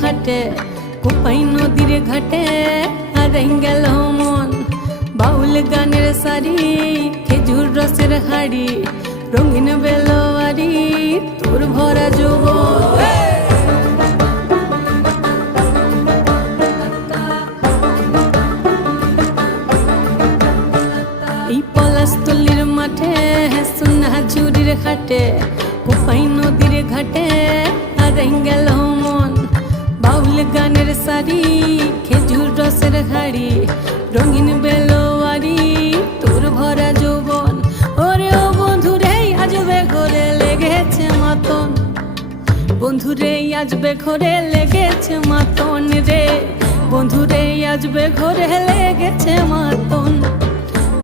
হাটে কোপাই নদীর ঘাটে হারাই গেল মন। বাউল গানের সারি খেজুর রসের হাড়ি রঙিন বেলোয়ারি তোর ভরা যৌবন। এই পলাশতলির মাঠে সোনা ঝুরির ঘাটে কোপাই নদীর ঘাটে হারাই গেল মন। বাউল গানের সারি খেজুর রসের হাড়ি রঙিন বেলোয়ারি তোর ভরা যৌবন। ওরে ও বন্ধুরে আজবে ঘরে লেগেছে মাতন, বন্ধুরে আজবে ঘরে লেগেছে মাতন রে, বন্ধুরে আজবে ঘরে লেগেছে মাতন।